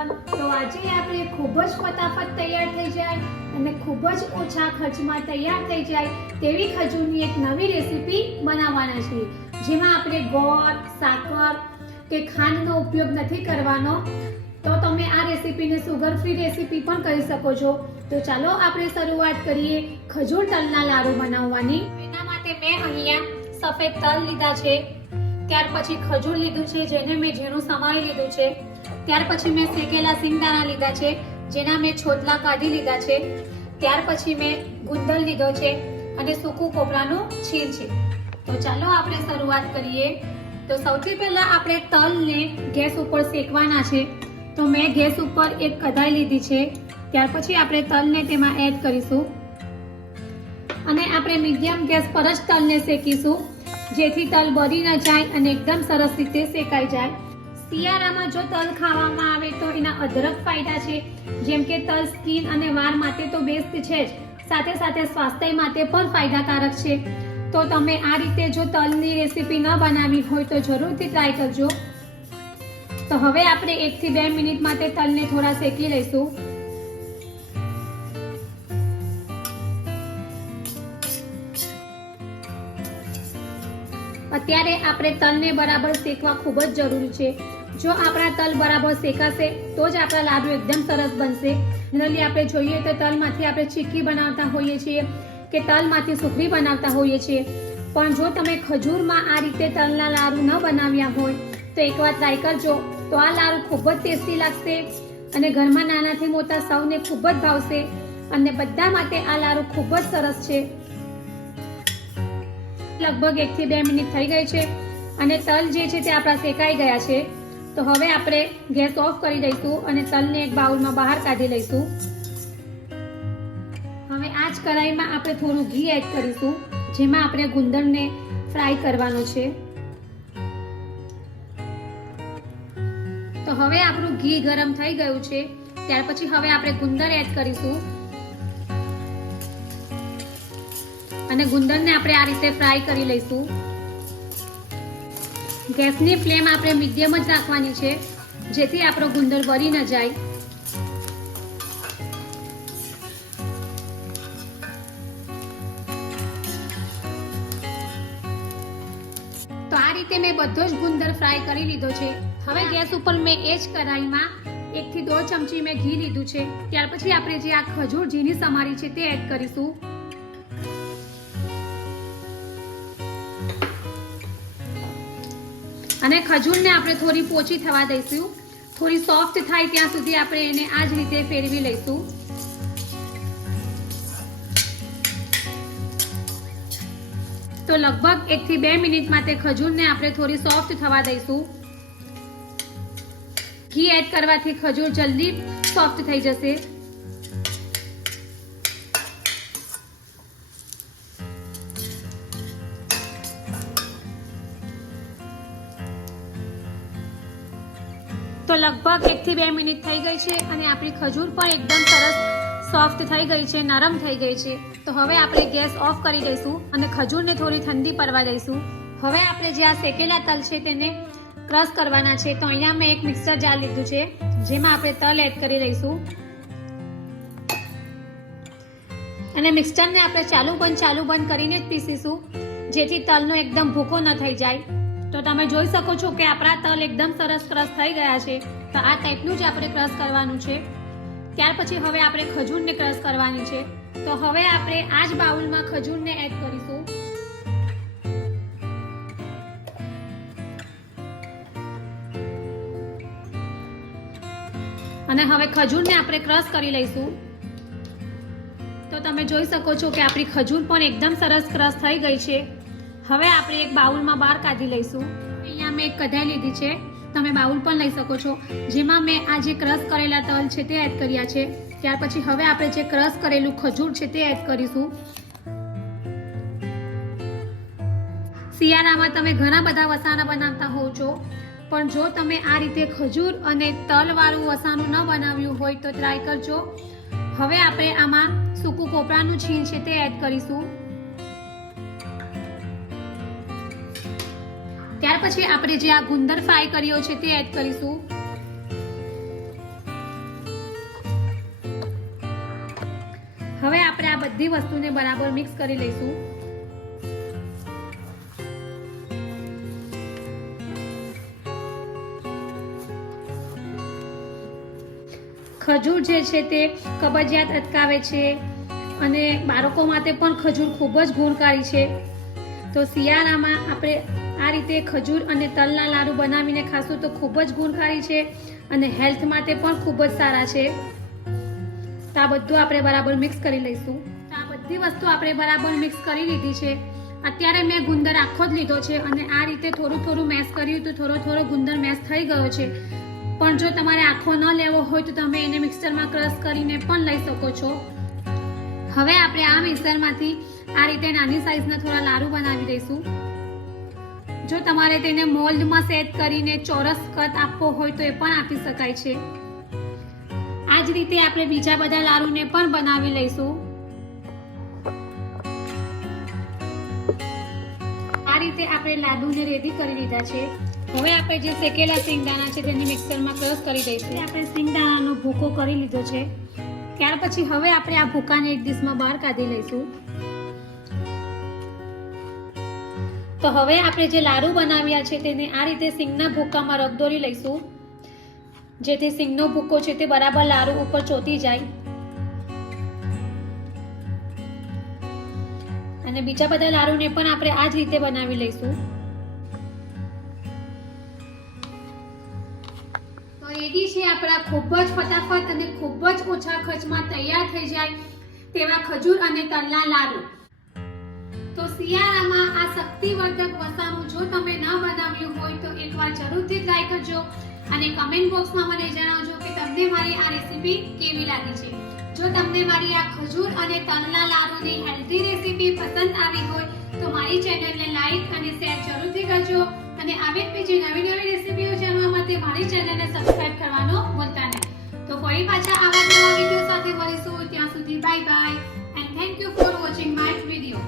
Everyone, તો આજે આપણે ખૂબ જ ફટાફટ તૈયાર થઈ જાય અને ખૂબ જ ઓછા ખર્ચમાં તૈયાર થઈ જાય તેવી ખજૂરની એક નવી રેસીપી બનાવવાના છીએ, જેમાં આપણે ગોળ, સાકર કે ખાંડનો ઉપયોગ નથી કરવાનો. તો તમે આ રેસીપીને સુગર ફ્રી રેસીપી પણ કહી શકો છો. તો ચાલો આપણે શરૂઆત કરીએ ખજૂર તલના લાડુ બનાવવાની. એના માટે મેં અહીંયા સફેદ તલ લીધા છે, ત્યાર પછી ખજૂર લીધું છે જેને મેં ઝીણું સમારી લીધું છે, ત્યાર પછી મેં શેકેલા સિંગદાણા લીધા છે જેના મેં છોતલા કાઢી લીધા છે, ત્યાર પછી મેં ગુંદર લીધો છે અને સૂકું કોપરાનું છીણ છે. તો ચાલો આપણે શરૂઆત કરીએ. તો સૌથી પહેલા આપણે તલને ગેસ ઉપર શેકવાના છે. તો મેં ગેસ ઉપર એક કઢાઈ લીધી છે, ત્યાર પછી આપણે તલને તેમાં એડ કરીશું અને આપણે મીડિયમ ગેસ પર જ તલને શેકીશું, જેથી તલ બળી ન જાય અને એકદમ સરસ રીતે શેકાઈ જાય. શિયાળામાં જો તલ ખાવામાં આવે તો એના અઢળક ફાયદા છે, જેમ કે તલ સ્કિન અને વાળ માટે તો બેસ્ટ છે જ, સાથે સાથે સ્વાસ્થ્ય માટે પણ ફાયદાકારક છે. તો તમે આ રીતે જો તલની રેસીપી ન બનાવી હોય તો જરૂરથી ટ્રાય કરજો. તો હવે આપણે 1 થી 2 મિનિટ માટે તલને થોડા શેકી લઈશું. અત્યારે આપણે તલને બરાબર શેકવા ખૂબ જ જરૂરી છે. જો આપણા તલ બરાબર શેકાશે તો જ આપણા લાડુ એકદમ સરસ બનશે. જનરલી આપણે જોઈએ તો તલમાંથી આપણે ચીક્કી બનાવતા હોઈએ છીએ કે તલમાંથી સુખડી બનાવતા હોઈએ છીએ, પણ જો તમે ખજૂરમાં આ રીતે તલના લાડુ ન બનાવ્યા હોય તો એકવાર ટ્રાય કરજો. તો આ લાડુ ખૂબ જ ટેસ્ટી લાગશે અને ઘરમાં નાનાથી મોટા સૌને ખૂબ જ ભાવશે અને બધા માટે આ લાડુ ખૂબ જ સરસ છે. લગભગ 1 થી 2 મિનિટ થઈ ગઈ છે અને તલ જે છે તે આપણા શેકાઈ ગયા છે. તો હવે આપણે ગેસ ઓફ કરી દઈશું અને તલને એક બાઉલમાં બહાર કાઢી લઈશું. હવે આ જ કઢાઈમાં આપણે થોડું ઘી એડ કરીશું, જેમાં આપણે ગુંદરને ફ્રાય કરવાનો છે. તો હવે આપણું ઘી ગરમ થઈ ગયું છે, ત્યાર પછી હવે આપણે ગુંદર એડ કરીશું અને ગુંદરને આપણે આ રીતે ફ્રાય કરી લઈશું. ગેસની ફ્લેમ આપણે મીડિયમ જ રાખવાની છે, જેથી આપણો ગુંદર બળી ન જાય. તો આ રીતે મેં બધો જ ગુંદર ફ્રાય કરી લીધો છે. હવે ગેસ ઉપર મેં એ જ કઢાઈમાં 1 થી 2 ચમચી મેં ઘી લીધું છે, ત્યાર પછી આપણે જે આ ખજૂર ઝીણી સમારી છે તે એડ કરીશું. અને ખજૂરને આપણે થોડી પોચી થવા દઈશું. થોડી સોફ્ટ થાય ત્યાં સુધી આપણે એને આ જ રીતે ફેરવી લઈશું. તો લગભગ 1 થી 2 મિનિટ માટે ખજૂરને આપણે થોડી સોફ્ટ થવા દઈશું. ઘી એડ કરવાથી ખજૂર જલ્દી સોફ્ટ થઈ જશે. તો લગભગ 1 થી 2 મિનિટ થઈ ગઈ છે અને આપણી ખજૂર પણ એકદમ સરસ સોફ્ટ થઈ ગઈ છે, નરમ થઈ ગઈ છે. તો હવે આપણે ગેસ ઓફ કરી દઈશું અને ખજૂરને થોડી ઠંડી પડવા દઈશું. હવે આપણે જે આ શેકેલા તલ છે તેને ક્રશ કરવાના છે. તો અહીંયા મેં એક મિક્સર જાર લીધું છે, જેમાં આપણે તલ એડ કરી દઈશું અને મિક્સરને આપણે ચાલુ બંધ કરીને જ પીસીશું, જેથી તલનો એકદમ ભૂકો ન થઈ જાય. તો તમે જોઈ શકો છો કે આપણા તલ એકદમ સરસ ક્રશ થઈ ગયા છે. તો આ ટાઈપનું જ આપણે ક્રશ કરવાનું છે. ત્યાર પછી હવે આપણે ખજૂરને ક્રશ કરવાની છે. તો હવે આપણે આ જ બાઉલમાં ખજૂરને એડ કરીશું અને હવે ખજૂરને આપણે ક્રશ કરી લઈશું. તો તમે જોઈ શકો છો કે આપણી ખજૂર પણ એકદમ સરસ ક્રશ થઈ ગઈ છે. હવે આપણે એક બાઉલમાં બહાર કાઢી લઈશું. અહીંયા મેં એક કઢાઈ લીધી છે, તમે બાઉલ પણ લઈ શકો છો, જેમાં મેં આ જે ક્રશ કરેલા તલ છે તે એડ કર્યા છે. ત્યાર પછી હવે આપણે જે ક્રશ કરેલું ખજૂર છે તે એડ કરીશું. શિયાળામાં તમે ઘણા બધા વસાણા બનાવતા હોવ છો, પણ જો તમે આ રીતે ખજૂર અને તલ વાળું વસાણું ન બનાવ્યું હોય તો ટ્રાય કરજો. હવે આપણે આમાં સૂકું કોપરાનું છીણ છે તે એડ કરીશું. ત્યાર પછી આપણે જે આ ગુંદર ફ્રાય કર્યો છે તે એડ કરીશું. બધી વસ્તુને બરાબર મિક્સ કરી લઈશું. ખજૂર જે છે તે કબજિયાત અટકાવે છે અને બાળકો માટે પણ ખજૂર ખૂબ જ ગુણકારી છે. તો શિયાળામાં આપણે આ રીતે ખજૂર અને તલના લાડુ બનાવીને ખાશું તો ખૂબ જ ગુણકારી છે અને હેલ્થ માટે પણ ખૂબ જ સારા છે. તો આ બધું આપણે બરાબર મિક્સ કરી લઈશું. આ બધી વસ્તુ આપણે બરાબર મિક્સ કરી લીધી છે. અત્યારે મેં ગુંદર આખો જ લીધો છે અને આ રીતે થોડું થોડું મેશ કર્યું તો થોડો ગુંદર મેશ થઈ ગયો છે. પણ જો તમારે આખો ન લેવો હોય તો તમે એને મિક્સરમાં ક્રશ કરીને પણ લઈ શકો છો. હવે આપણે આ મિક્સરમાંથી આ રીતે નાની સાઈઝના થોડા લાડુ બનાવી દઈશું. જો તમારે તેને મોલ્ડમાં સેટ કરીને ચોરસ કટ આપવો હોય તો એ પણ આપી શકાય છે. આ જ રીતે આપણે બીજા બધા લાડુને પણ બનાવી લઈશું. આ રીતે આપણે લાડુને રેડી કરી લીધા છે. હવે આપણે જે શેકેલા સિંગદાણા છે તેની મિક્સરમાં ક્રશ કરી દઈશું. આપણે સિંગદાણાનો ભૂકો કરી લીધો છે. ત્યાર પછી હવે આપણે આ ભૂકાને એક ડીશમાં બહાર કાઢી લઈશું. તો હવે આપણે જે લાડુ બનાવ્યા છે તેને આ રીતે સિંગના ભૂકામાં રગદોરી લઈશું, જેથી સિંગનો ભૂકો છે તે બરાબર લાડુ ઉપર ચોંટી જાય. અને બીજા બધા લાડુને પણ આપણે આ જ રીતે બનાવી લઈશું. તો રેડી છે આપણા ખૂબ જ ફટાફટ અને ખૂબ જ ઓછા ખર્ચમાં તૈયાર થઈ જાય તેવા ખજૂર અને તલના લાડુ. તો શિયાળામાં આ શક્તિવર્ધક વસાનું જો તમે ન બનાવ્યું હોય તો એકવાર જરૂરથી ટ્રાય કરજો અને કમેન્ટ બોક્સમાં મને જણાવજો કે તમને મારી આ રેસીપી કેવી લાગી છે. જો તમને મારી આ ખજૂર અને તલના લાડુની હેલ્ધી રેસીપી પસંદ આવી હોય તો મારી ચેનલને લાઈક અને શેર જરૂરથી કરજો અને આવી જ બીજી નવી રેસીપીઓ જાણવા માટે મારી ચેનલને સબસ્ક્રાઇબ કરવાનો ભૂલતા નહીં. તો ફરી પાછા આવા નવા વિડીયો સાથે મળીશું. ત્યાં સુધી bye bye and thank you for watching my video.